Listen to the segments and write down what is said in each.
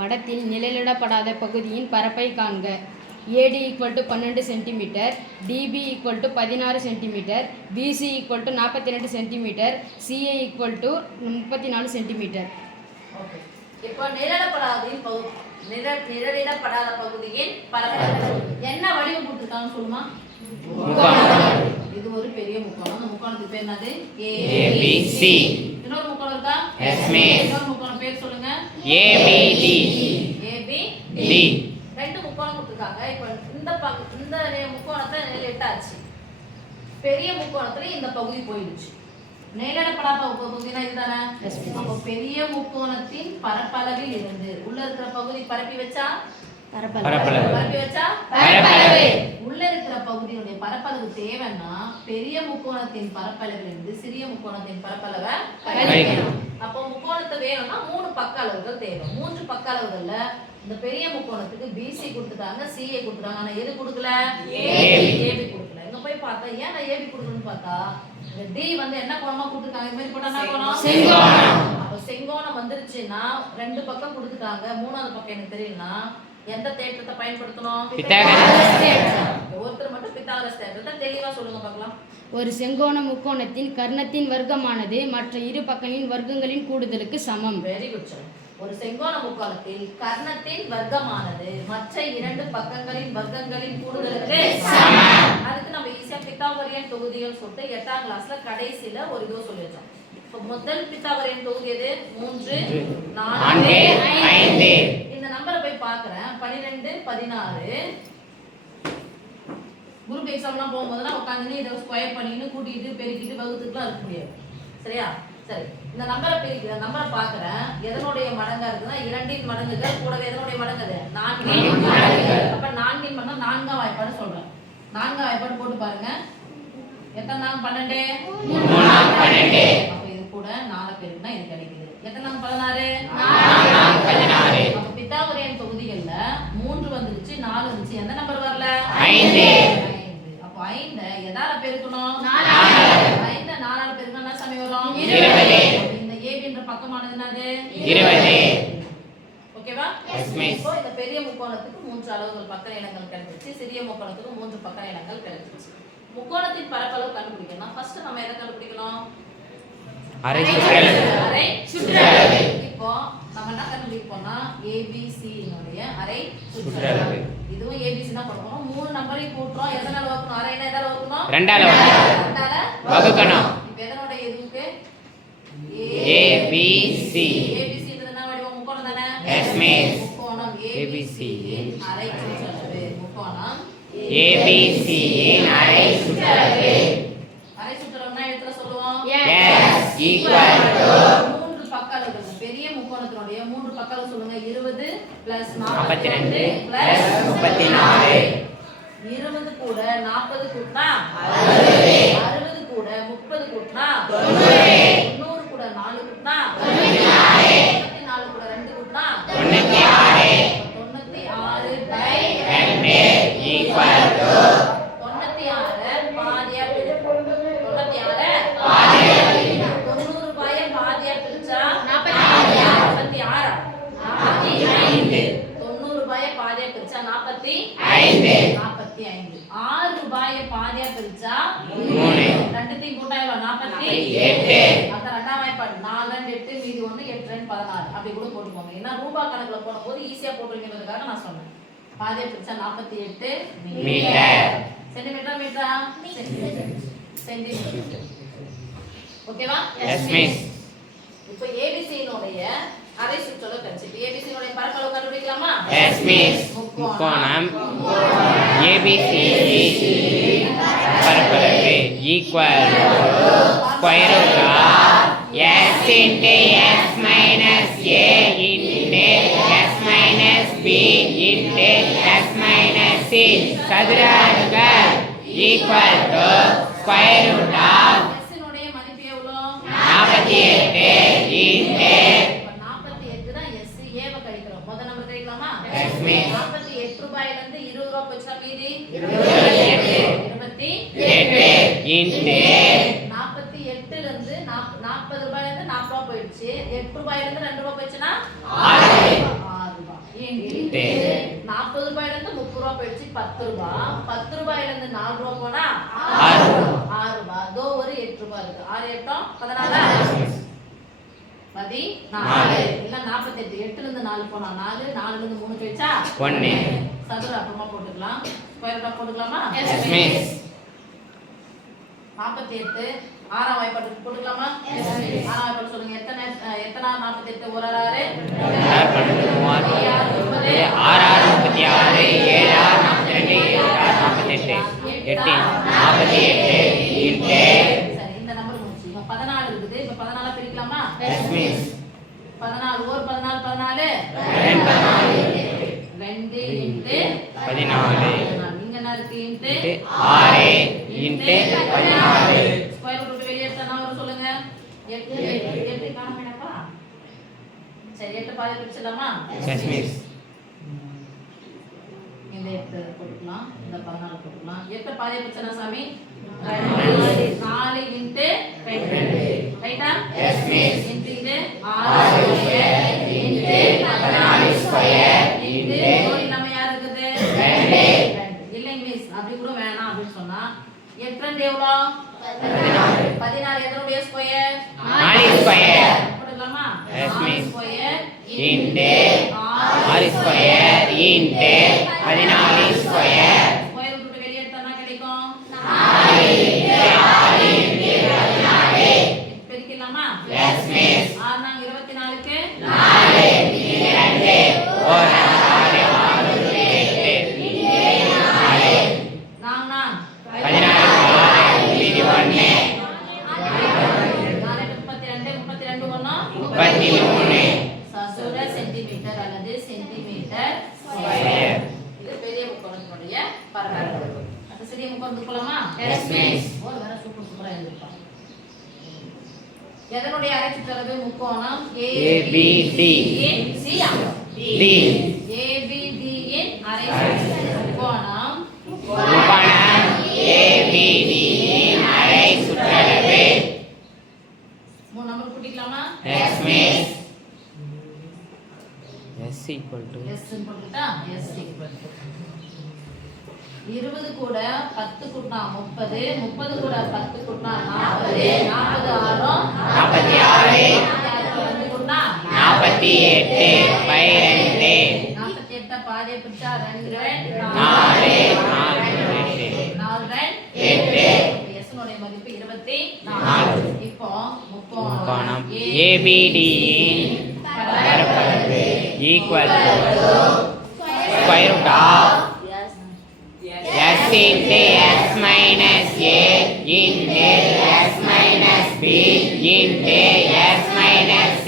படத்தில் நிழலிடப்படாத பகுதியின் பரப்பை காண்க. AD = 12 centimetre, DB = 16 centimetre, BC = 42 centimetre, CA = 34 centimetre. இப்போ நிழலிடப்படாத பகுதியின் பரப்பளவு என்ன வடிவம் கொடுத்துருக்காங்கன்னு சொல்லுமா? இது ஒரு பெரிய முக்கோணம். அந்த முக்கோணத்துக்கு பேர் என்னது? ABC. இன்னொரு முக்கோணம் இருக்கா? இன்னொரு முக்கோணம் பேர் சொல்லுங்க. ABD. ரெண்டு முக்கோணம் கொடுத்துருக்காங்க. இப்போ இந்த முக்கோணத்தை நிழலிட்டாச்சு. பெரிய முக்கோணத்துல இந்த பகுதி போயிடுச்சு. நிழலிடப்படாத பகுதினா இதுதானே. அப்போ பெரிய முக்கோணத்தின் பரப்பளவில் இருந்து உள்ள இருக்கிற பகுதி பரப்பி வச்சா உள்ள இருக்கிற பகுதியுடைய பரப்பளவு தேவைன்னா பெரிய முக்கோணத்தின் பரப்பளவில் இருந்து சிறிய முக்கோணத்தின் பரப்பளவை கழிக்கணும். அப்போ முக்கோணத்தை வேணும்னா 3 பக்க அளவுகள் தேவை. 3 பக்க அளவுகள்ல இந்த பெரிய முக்கோணத்துக்கு BC கொடுத்துட்டாங்க, CA கொடுத்துட்டாங்க. ஆனா எது கொடுக்கல? AB கொடுக்கல. இங்க போய் பார்த்தா ஏன் நான் AB கொடுக்கணும்னு பார்த்தா இந்த D என்ன கோணமா கொடுத்துருக்காங்க. இது மாதிரி போட்டா என்ன கோணம்? செங்கோணம். அப்போ செங்கோணம் வந்துருச்சுன்னா 2 பக்கம் கொடுத்துட்டாங்க. 3வது பக்கம் எனக்கு தெரியலனா எந்த தேற்றத்தை பயன்படுத்தணும்? பித்தாகரஸ் தேற்றம். ஒருத்தர் மட்டும் பித்தாகரஸ் தேற்றத்தை தெளிவா சொல்லுங்க பார்க்கலாம். ஒரு செங்கோண முக்கோணத்தின் கர்ணத்தின் வர்க்கமானது மற்ற இரு பக்கங்களின் வர்க்கங்களின் கூடுதலுக்கு சமம். Very good. ஒரு செங்கோண முக்கோணத்தில் கர்ணத்தின் வர்க்கமானது மற்ற 2 பக்கங்களின் வர்க்கங்களின் கூடுதலுக்கு சமம். அதுக்கு நம்ம ஈஸியா பித்தாகோரியன் தொகுதிகள் சொல்லிட்டு 8ஆம் கிளாஸ்ல கடைசில ஒரு இதோ சொல்லி வச்சோம். இப்போ முதல் பித்தாகோரியன் தொகுதி எது? 3 4 5. இந்த நம்பரை போய் பார்க்கறேன். 12 16 குரூப் எக்ஸாம்லாம் போகும்போதெல்லாம் உட்காந்து இதை ஸ்கொயர் பண்ணிட்டு கூட்டிட்டு பெருக்கிட்டு வகுத்துக்குலாம் இருக்க முடியாது. சரியா? சரி, இந்த நம்பரை பெருக்கிற நம்பரை பார்க்கறேன். எதனுடைய மடங்கா இருக்குன்னா 2இன் மடங்குகள் கூடவே எதனுடைய மடங்கு? 4இன் மடங்குகள். அப்ப 4இன் மடங்கு 4ஆம் வாய்ப்பாடு சொல்றேன். 4ஆம் வாய்ப்பாடு போட்டு பாருங்க. எத்தனை நாங்க 12? 12. அப்ப இது கூட 4 பெருக்குனா இது கிடைக்குது. எத்தனை நாங்க 16? 16. அப்ப பித்தாகோரியன் தொகுதிகள்ல 3 வந்துருச்சு, 4 வந்துச்சு. எந்த நம்பர் வரல? 5. அப்ப 5 எதால பெருக்கணும்? 4. 5 4ஆல பெருக்கனா என்ன சமயம் வரும்? 20. இந்த AB என்ற பக்கமானது என்னது? 20. ஓகேவா? இப்போ இந்த பெரிய முக்கோணத்துக்கு 3 அளவுகள் பக்க நீளங்கள் கிடைச்சிருச்சு. சிறிய முக்கோணத்துக்கு 3 பக்க நீளங்கள் கிடைச்சிருச்சு. முக்கோணத்தின் பரப்பளவு கண்டுபிடிக்கணும். ஃபர்ஸ்ட் நம்ம எதை கண்டுபிடிக்கணும்? அரை சுற்றளவு. இப்போ நம்ம என்ன கண்டுபிடிப்போம்னா ABC னுடைய அரை சுற்றளவு. இதுவும் ABC தான் கொடுக்கணும். 3 நம்பரையும் கூட்டுறோம். எதனால வகுக்கணும்? அரைனா எதால வகுக்கணும்? 2ஆல வகுக்கணும். இப்போ எதனோட எதுக்கு? ABC. ABC ன்றது என்ன வடிவம்? முக்கோணம் தானே? முக்கோணம் ABC இன் அரை சுற்றளவு. முக்கோணம் ABC இன் அரை சுற்றளவு. அரை சுற்றளவுனா எழுத்துல சொல்லுவோம். S equal to 3 பக்க அளவுகள். பெரிய முக்கோணத்தினுடைய 3 பக்க அளவு சொல்லுங்க. 20 + 42 + 34. 20 கூட 40 கூட்டினா 60. 60 கூட 30 கூட்டினா 90. 90 கூட 4 கூட்டினா 96. 94 கூட 2 கூட்டினா 96. 96/2 equal to 96 பாதியா பிரிக்கணும். 96 பாதியா பிரிக்கணும். 90 பாதியா பிரிச்சா 46. 45. 90 பாதியா பிரிச்சா 45. 45. 6 பாதியா பிரிச்சா 3. ரெண்டுத்தையும் கூட்டா எவ்வளவு? 48. அந்த 2ஆம் வாய்ப்பாடு 4 2 8 மீதி 1 8 2 16 அப்படி கூட போட்டுக்கோங்க. ஏன்னா ரூபா கணக்குல போடும்போது ஈஸியா போட்டுருங்கிறதுக்காக நான் சொன்னேன். பாதியா பிரிச்சா 48 மீட்டர். சென்டிமீட்டர் மீட்டரா? சென்டிமீட்டர். ஓகேவா? Yes miss. இப்போ ABC னுடைய அரை சுற்றளவு கிடைச்சிட்டு ABC னுடைய பரப்பளவு கண்டுபிடிக்கலாமா? Yes miss. முக்கோணம் ABC பரப்பளவு equal square root of S into S minus A into S minus B into S minus C சதுர அலகுகள் equal to square root of S னுடைய மதிப்பு எவ்வளவு? 48 into 48 தான் S A வ கழிக்கிறோம். முதல் நம்பர் கழிக்கலாமா? S miss. 48 ரூபாயில இருந்து 20 ரூபாய் போச்சா மீதி? 28 into 48 ல இருந்து 40 ரூபாயில இருந்து 40 ரூபாய் போயிடுச்சு. 8 ரூபாயில இருந்து 2 ரூபாய் போச்சுனா 6 ரூபாய். 10 ரூபாய். 10 ரூபாயில இருந்து 4 ரூபாய் போனா 6 ரூபாய். தோ ஒரு 8 ரூபாய் இருக்கு. 6 8 14 14 இல்ல 48. 8ல இருந்து 4 போனா 4, 4ல இருந்து 3 போயிச்சா 1. சதுர அப்புறமா போட்டுக்கலாம். ஸ்கொயர் ரூட் போட்டுக்கலாமா? Yes miss. 48 ஆறாம் வாய்ப்பாடு போட்டுக்கலாமா? ஆறாம் வாய்ப்பாடு சொல்லுங்க. எத்தனை 48 ஒரு 6 சரி, இந்த நம்பர் முடிச்சு. இப்ப 14 இருக்குது. இப்ப 14 பிரிக்கலாமா? 14 ஒரு 14 14 2 இன்டு 14 இங்க என்ன இருக்கு? Into 6 into 14. ஸ்கொயர் ரூட் வெளிய எடுத்தா என்ன வரும் சொல்லுங்க? 8 காண வேண்டாப்பா. சரி 8 பாதி பிரிச்சலாமா? Yes miss. இந்த 8 போட்டுக்கலாம். இந்த 14 போட்டுக்கலாம். 8 பாதி பிரிச்சனா சாமி 4 இன்டு 2 ரைட்டா? Yes miss. இன்டு இது 6 ஸ்கொயர் இன்டு 14 ஸ்கொயர் இன்டு ஓடி நம்ம யார் இருக்குது? 2 இல்லைங்க மிஸ். அப்படி கூட வேணாம் அப்படி சொன்னா 8 2 எவ்வளோ? 16 எதனுடைய ஸ்கொயர்? 4 ஸ்கொயர் போடலாமா? Yes, 4 miss. Square into 6 square into 14 square. Square root வெளிய எடுத்தா என்ன கிடைக்கும்? 4 இன்டு 6 இன்டு 14. பெருக்கிடலாமா? Yes miss. 6 நாங்க 24க்கு 4 2 ஒரு 6 6 8 நாங்க 16 இது 1 33 சதுர சென்டிமீட்டர் அல்லது சென்டிமீட்டர் ஸ்கொயர். இது பெரிய முக்கோணத்தினுடைய பரப்பளவு. அது சிறிய முக்கோணத்துக்கு போலாமா? Yes miss. ஒரு வேற சூப்பரா எழுதிருப்பாங்க. எதனுடைய அரை சுற்றளவு? முக்கோணம் ABD இன் சி D ABD இன் அரை சுற்றளவு. முக்கோணம் முக்கோணம் ABD இன் அரை சுற்றளவு. 3 நம்பர் கூட்டிக்கலாமா? Yes miss. S equal to S ன்னு போட்டுட்டா S equal to 20 கூட 10 கூட்டினா 30, 30 கூட 10 கூட்டினா 40, 40 ஆறும் 46 2 கூட்டினா 48 பை 2 48 பாதியை பிரிச்சா 2 4 4 8 S னுடைய மதிப்பு 24. 4. இப்போ முக்கோணம் முக்கோணம் ABD இன் பரப்பளவு equal to square root of S into S minus A into S minus B into S minus C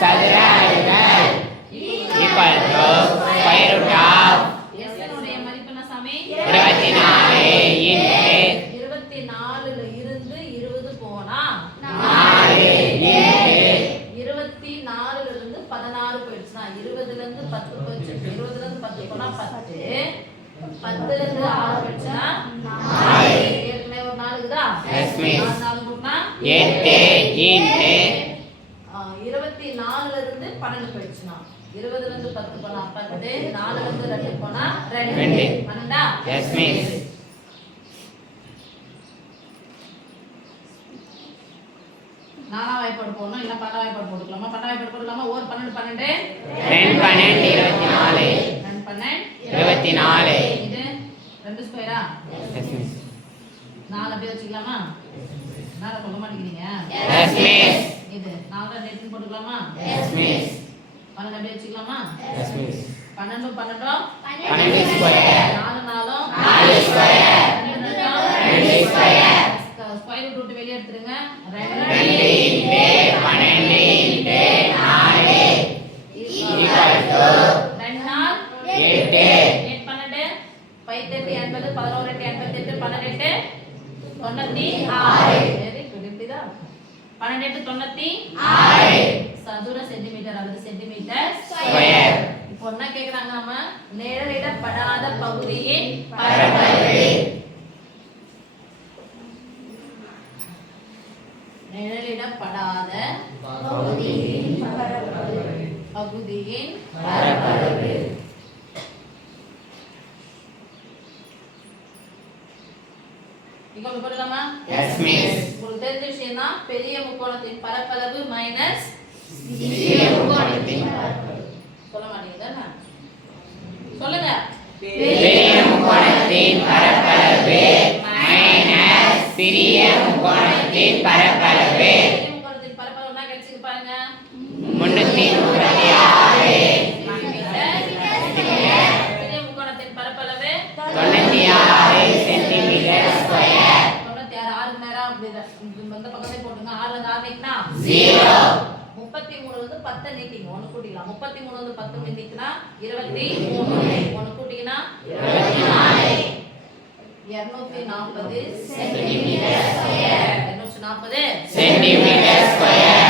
சதுர அலகுகள் equal to square root of S னுடைய மதிப்பு என்ன சாமி? 24 into 24ல இருந்து 20 போனா 4 into 24ல இருந்து 16 போயிடுச்சுனா 20ல இருந்து 10 போயிடுச்சு. 20ல இருந்து 10 போனா 10. 10ல இருந்து 6 போயிடுச்சுனா 4. ஏற்கனவே ஒரு 4 இருக்குதா? Yes, miss. 4 கூட்டினா 8 into 24ல இருந்து 12 போயிடுச்சுனா 20ல இருந்து 10 போனா 10, 4ல இருந்து 2 போனா 2. 2. 12. Yes, miss. நாலாம் வாய்ப்பாடு போடணும் இல்ல 12 வாய்ப்பாடு போட்டுக்கலாமா? 12 வாய்ப்பாடு போடலாமா? ஒரு 12 12 10 12 24 2 12 24. இது 2 ஸ்கொயரா? Yes, miss. 4 அப்படியே வச்சுக்கலாமா? 4 சொல்ல மாட்டேங்கிறீங்க. Yes, miss. இது 4 எடுத்து போட்டுக்கலாமா? Yes, miss. 12 அப்படியே வச்சுக்கலாமா? Yes, miss. 12 12 12 square 4 4 4 square 2 square square root வெளிய எடுத்துருங்க. 2 into 12 into 4 equal to 2 நாள் 8 8 12 5 8 80 11 88 18 96. Very good. இப்படிதான் இருக்கும். 12 96 சதுர சென்டிமீட்டர் அல்லது சென்டிமீட்டர் ஸ்கொயர். இப்போ என்ன கேக்குறாங்க? நம்ம நிழலிடப்படாத பகுதியின் பரப்பளவு நிழலிடப்படாத பகுதியின் பரப்பளவு ஈக்குவல் போடலாமா? Yes miss. உங்களுக்கு தெரிஞ்ச விஷயம் தான், பெரிய முக்கோணத்தின் பரப்பளவு மைனஸ் சிறிய முக்கோணத்தின் சொல்ல மாட்டீங்க தானே? சொல்லுங்க. பெரிய முக்கோணத்தின் பரப்பளவு மைனஸ் சிறிய முக்கோணத்தின் பரப்பளவு பெரிய முக்கோணத்தின் பரப்பளவு என்ன கிடைச்சிருக்கு பாருங்க. 336 பெரிய முக்கோணத்தின் பரப்பளவு 96 சென்டிமீட்டர் ஸ்கொயர். 96 6 நேரம் அப்படி இந்த பக்கத்தை போட்டுங்க. 6 6 நீக்கினா 0. 33 வந்து 10 நீக்கிங்க. 1 கூட்டிக்கலாம். 33 வந்து 10 நீக்கினா 23. 1 கூட்டிங்கன்னா 24 240 சென்டிமீட்டர் ஸ்கொயர். 240 centimetre square.